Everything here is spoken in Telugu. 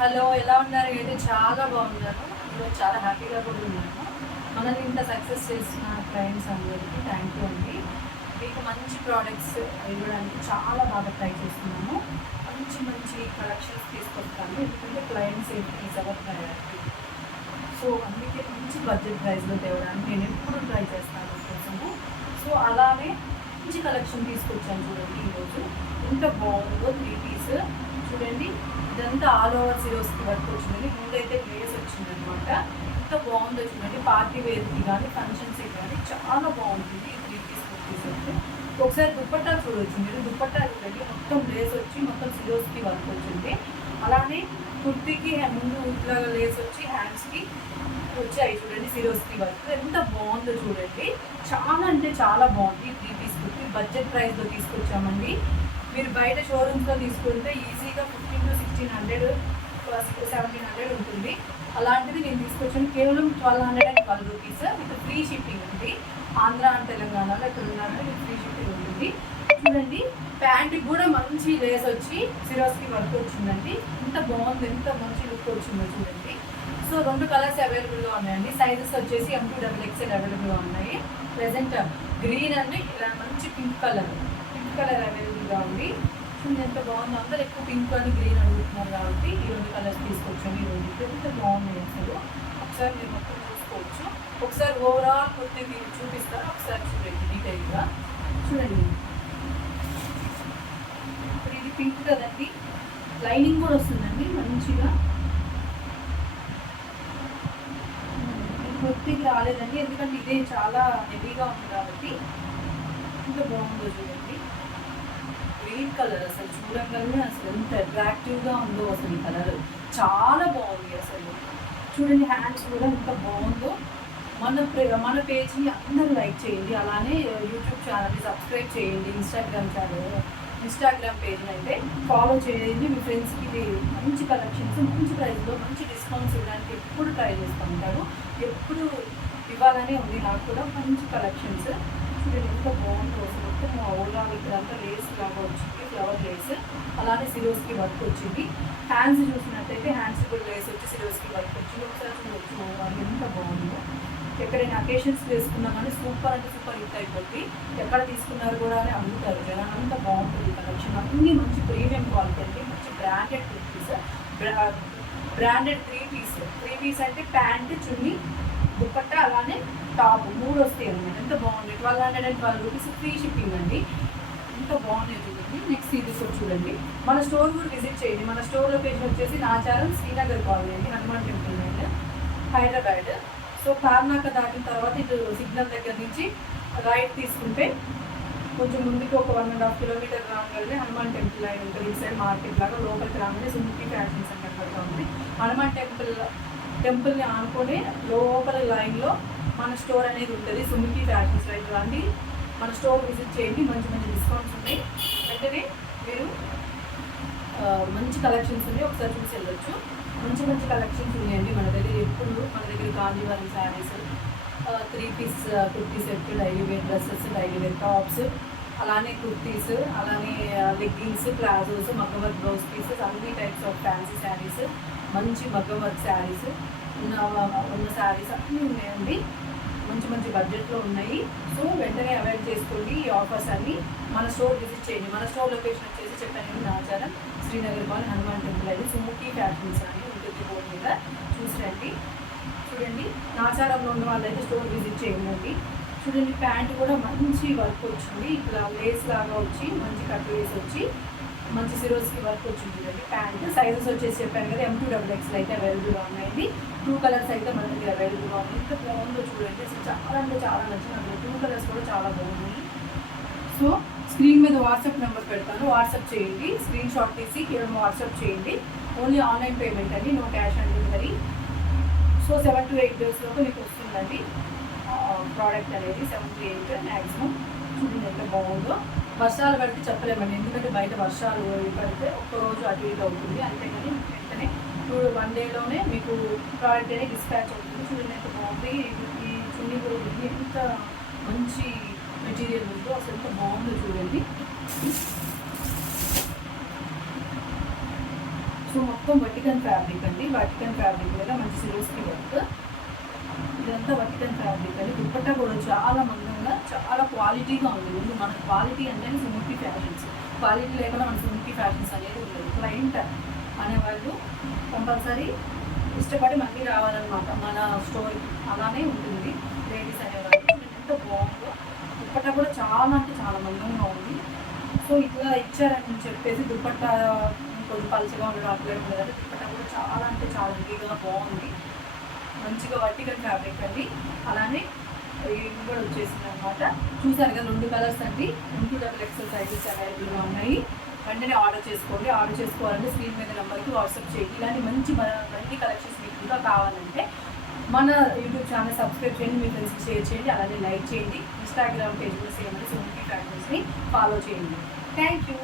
హలో, ఎలా ఉన్నారు? అయితే చాలా బాగున్నాను. ఈరోజు చాలా హ్యాపీగా కూడా ఉన్నాను. మనల్ని ఇంత సక్సెస్ చేసిన క్లయింట్స్ అందరికీ థ్యాంక్ యూ అండి. మీకు మంచి ప్రోడక్ట్స్ ఇవ్వడానికి చాలా బాగా ట్రై చేస్తున్నాము. మంచి మంచి కలెక్షన్స్ తీసుకొస్తాను, ఎందుకంటే clients is our priority. So అందుకే మంచి బడ్జెట్ ప్రైస్లో తేవడానికి నేను ఎప్పుడు ట్రై చేస్తాను కోసము. సో అలానే మంచి కలెక్షన్ తీసుకొచ్చాను చూడండి. ఈరోజు ఎంత బాగుందో 3 పీస్ చూడండి. ఇదంతా ఆల్ ఓవర్ సిరోస్కి వర్క్ వచ్చిందండి. ముందైతే లేస్ వచ్చిందనమాట. ఎంత బాగుందో చూడండి. పార్టీ వేర్కి కానీ ఫంక్షన్స్కి కానీ చాలా బాగుంటుంది ఈ 3 పీస్ కుర్తీస్ అయితే. ఒకసారి దుప్పట్టా చూడవచ్చు మీరు. దుప్పట్టా చూడండి, మొత్తం లేస్ వచ్చి మొత్తం సిరోస్కి వర్క్ వచ్చింది. అలానే కుర్తీకి ముందు ఇట్లా లేస్ వచ్చి హ్యాండ్స్కి వచ్చాయి చూడండి సిరోస్కి వర్క్. ఎంత బాగుందో చూడండి. చాలా అంటే చాలా బాగుంది ఈ 3 పీస్ కుర్తీ. బడ్జెట్ ప్రైస్లో తీసుకొచ్చామండి. మీరు బయట షోరూమ్స్లో తీసుకుంటే ఈజీగా 1500 to 1600 1700 ఉంటుంది. అలాంటిది నేను తీసుకొచ్చాను కేవలం 1212 రూపీస్ విత్ ఫ్రీ షిప్పింగ్ ఉంది. ఆంధ్ర అండ్ తెలంగాణలో ఎక్కడ ఉన్నారంటే మీకు ఫ్రీ షిప్పింగ్ ఉంటుంది. చూడండి, ప్యాంట్కి కూడా మంచి లేస్ వచ్చి సిరోస్కి వర్క్ వచ్చిందండి. ఎంత బాగుంది, ఎంత మంచి లుక్ వచ్చిందో చూడండి. సో 2 కలర్స్ అవైలబుల్గా ఉన్నాయండి. సైజెస్ వచ్చేసి M2XXL అవైలబుల్గా ఉన్నాయి. ప్రెజెంట్ గ్రీన్ అండ్ ఇలా మంచి పింక్ కలర్ అవైలబుల్గా ఉంది. చూడండి ఎంత బాగుంది. అందరూ ఎక్కువ పింక్ అని గ్రీన్ అడుగుతున్నారు కాబట్టి ఈ 2 కలర్స్ తీసుకొచ్చాము. ఈ 2 ఎంత బాగున్నాయి అసలు. ఒకసారి మీరు మొత్తం చూసుకోవచ్చు. ఒకసారి ఓవరాల్ కుర్తీ చూపిస్తారు, ఒకసారి చూడండి డీటెయిల్గా. చూడండి, ఇప్పుడు ఇది పింక్ కదండి, లైనింగ్ కూడా వస్తుందండి మంచిగా. కుర్తీకి రాలేదండి, ఎందుకంటే ఇదే చాలా హెవీగా ఉంది కాబట్టి. ఎంత బాగుందో చూడండి. గ్రీన్ కలర్ అసలు చూడగానే అసలు ఎంత అట్రాక్టివ్గా ఉందో అసలు ఈ కలర్. చాలా బాగుంది అసలు. చూడండి, హ్యాండ్స్ కూడా ఎంత బాగుందో. మన పేజ్ని అందరూ లైక్ చేయండి. అలానే యూట్యూబ్ ఛానల్ని సబ్స్క్రైబ్ చేయండి. ఇన్స్టాగ్రామ్ పేజ్ని అయితే ఫాలో చేయండి. మీ ఫ్రెండ్స్కి మంచి కలెక్షన్స్ మంచి ప్రైస్లో మంచి డిస్కౌంట్స్ ఇవ్వడానికి ఎప్పుడు ట్రై చేస్తూ ఉంటారు. ఎప్పుడు ఇవ్వాలనే ఉంది నాకు కూడా మంచి కలెక్షన్స్. చూడండి ఎంత బాగుందో అసలు. మొత్తం ఓవరాల్ ఇక్కడంతా లేస్ లాగా వచ్చింది, ఫ్లవర్ లేస్. అలానే సిరోస్కి వర్క్ వచ్చింది. హ్యాండ్స్ చూసినట్టయితే హ్యాండ్స్ కూడా లేస్ వచ్చి సిరోస్కి వర్క్ వచ్చింది. ఒకసారి చూడవచ్చు అది ఎంత బాగుందో. ఎక్కడైనా అకేషన్స్ వేసుకున్నా కానీ సూపర్ అంటే సూపర్ హిట్ అయిపోద్ది. ఎక్కడ తీసుకున్నారు కూడా అని అడుగుతారు జనాలు. అంత బాగుంటుంది కలెక్షన్. అన్నీ మంచి ప్రీమియం క్వాలిటీ అండి. మంచి బ్రాండెడ్ కుర్తీస్, బ్రాండెడ్ 3 పీస్ అంటే ప్యాంట్, చున్నీ, దుపట్టా అలానే టాప్ 3 వస్తాయి అనమాట. ఎంత బాగుంది. 1212 రూపీస్ ఫ్రీ షిప్పింగ్ అండి. ఎంత బాగుంది చూడండి. నెక్స్ట్ ఇది కూడా చూడండి. మన స్టోర్ కూడా విజిట్ చేయండి. మన స్టోర్ లొకేషన్ వచ్చేసి నాచారం శ్రీనగర్ కాలనీ అండి, హనుమాన్ టెంపుల్ అండి, హైదరాబాద్. సో కార్నాక దాటిన తర్వాత ఇటు సిగ్నల్ దగ్గర నుంచి రైట్ తీసుకుంటే కొంచెం ముందుకు ఒక 1.5 కిలోమీటర్ రాగానే హనుమాన్ టెంపుల్ లైన్ ఉంటుంది. ఈ సైడ్ మార్కెట్ లాగా లోపలికి రాగానే సుముఖి ఫ్యాషన్ సెంటర్ పడుతూ ఉంది. హనుమాన్ టెంపుల్ని ఆనుకొని లోపల లైన్లో మన స్టోర్ అనేది ఉంటుంది. సుముఖి ఫ్యాషన్స్ లైన్ రండి, మన స్టోర్ విజిట్ చేయండి. మంచి మంచి డిస్కౌంట్స్ ఉన్నాయి. వెంటనే మీరు మంచి కలెక్షన్స్ ఉన్నాయి, ఒకసారి చూసి వెళ్ళొచ్చు. మంచి మంచి కలెక్షన్స్ ఉన్నాయండి మన దగ్గర. ఎప్పుడు మన దగ్గర Kanjeevaram saris, 3 piece kurti set, daily wear dresses, daily wear tops, అలానే కుర్తీస్, అలానే లెగ్గిన్స్, ప్లాజోస్, మగ్గం వర్క్ బ్లౌజ్ పీసెస్, అన్ని టైప్స్ ఆఫ్ ఫ్యాన్సీ శారీస్, మంచి మగ్గం వర్క్ శారీస్ ఉన్న శారీస్ అన్నీ ఉన్నాయండి. మంచి మంచి బడ్జెట్లో ఉన్నాయి. సో వెంటనే అవైల్ చేసుకోండి ఈ ఆఫర్స్ అన్నీ. మన స్టోర్ విజిట్ చేయండి. మన స్టోర్ లొకేషన్ వచ్చేసి చెప్పాను, నాచారం శ్రీనగర్ కాలనీ, హనుమాన్ టెంపుల్ అది సుముఖి ఫ్యాషన్స్ అని ఉంటుంది బోర్డు మీద. చూసి రండి. చూడండి, నాచారంలో ఉన్న వాళ్ళైతే స్టోర్ విజిట్ చేయండి. చూడండి, ప్యాంట్ కూడా మంచి వర్క్ వచ్చింది. ఇట్లా లేస్ లాగా వచ్చి మంచి కట్ లేస్ వచ్చి మంచి సిరోస్కి వర్క్ వచ్చింది. చూడండి ప్యాంట్. సైజెస్ వచ్చేసి చెప్పాను కదా, M2XXL అయితే అవైలబుల్గా ఉన్నాయండి. 2 కలర్స్ అయితే మన దగ్గర అవైలబుల్గా ఉన్నాయి. ఎంత బాగుందో చూడండి అసలు. చాలా అంటే చాలా నచ్చింది. 2 కలర్స్ కూడా చాలా బాగున్నాయి. సో స్క్రీన్ మీద వాట్సాప్ నెంబర్ పెడతాను, వాట్సాప్ చేయండి. స్క్రీన్ షాట్ తీసి కేవలం వాట్సాప్ చేయండి. ఓన్లీ ఆన్లైన్ పేమెంట్ అండి, no cash on delivery. So 7 to 8 days లోపు మీకు వస్తుందండి ప్రోడక్ట్ అనేది. 7 to 8 మ్యాక్సిమం. చూడండి ఎంత బాగుందో. వర్షాలు పడితే చెప్పలేమండి, ఎందుకంటే బయట వర్షాలు పడితే ఒక్కరోజు అటు ఇటు అవుతుంది. అంతేగాని వెంటనే 1 డేలోనే మీకు ప్రోడక్ట్ అనేది డిస్పాచ్ అవుతుంది. చూడండి ఎంత బాగుంది. ఈ చున్నీ కూడా ఎంత మంచి మెటీరియల్ ఉందో అసలు. ఎంత బాగుందో చూడండి. సో మొత్తం వటికన్ ఫ్యాబ్రిక్ అండి, వటికన్ ఫ్యాబ్రిక్ మీద మంచి సిరోస్కి వర్క్. ఇదంతా వటికన్ ఫ్యాబ్రిక్ అండి. దుపట్టా కూడా చాలా మందంగా చాలా క్వాలిటీగా ఉంది. ముందు మన క్వాలిటీ అంటే సుముఖి ఫ్యాషన్స్, క్వాలిటీ లేకుండా మన సుముఖి ఫ్యాషన్స్ అనేది ఉండదు. క్లయింట్ అనేవాళ్ళు కంపల్సరీ ఇష్టపడి మళ్ళీ రావాలన్నమాట మన స్టోర్కి. అలానే ఉంటుంది లేడీస్ అనేవాళ్ళు. ఎంత బాగుందో దుపట్టా కూడా చాలా అంటే చాలా మందంగా ఉంది. సో ఇట్లా ఇచ్చారని చెప్పేసి దుపట్టా కొంచెం పలుచగా ఉండడం అట్లే ఉండదు. దుపట్టా కూడా చాలా అంటే చాలా హెవీగా బాగుంది. మంచిగా వర్టికల్ ఫ్యాబ్రిక్ అండి. అలానే ఇది కూడా వచ్చేసింది అనమాట. చూసారు కదా 2 కలర్స్ అండి, 2 డబుల్ ఎక్సెల్ సైజెస్ అవైలబుల్గా ఉన్నాయి. వెంటనే ఆర్డర్ చేసుకోండి. ఆర్డర్ చేసుకోవాలంటే స్క్రీన్ మీద నెంబర్కి వాట్సాప్ చేయండి. ఇలాంటి మంచి కలెక్షన్స్ మీకు ఇంకా కావాలంటే మన యూట్యూబ్ ఛానల్ సబ్స్క్రైబ్ చేయండి, మీ ఫ్రెండ్స్కి షేర్ చేయండి, అలానే లైక్ చేయండి. ఇన్స్టాగ్రామ్ పేజ్ కూడా సేమ్ అని సుముఖి ఫ్యాషన్స్ని ఫాలో చేయండి. Thank you.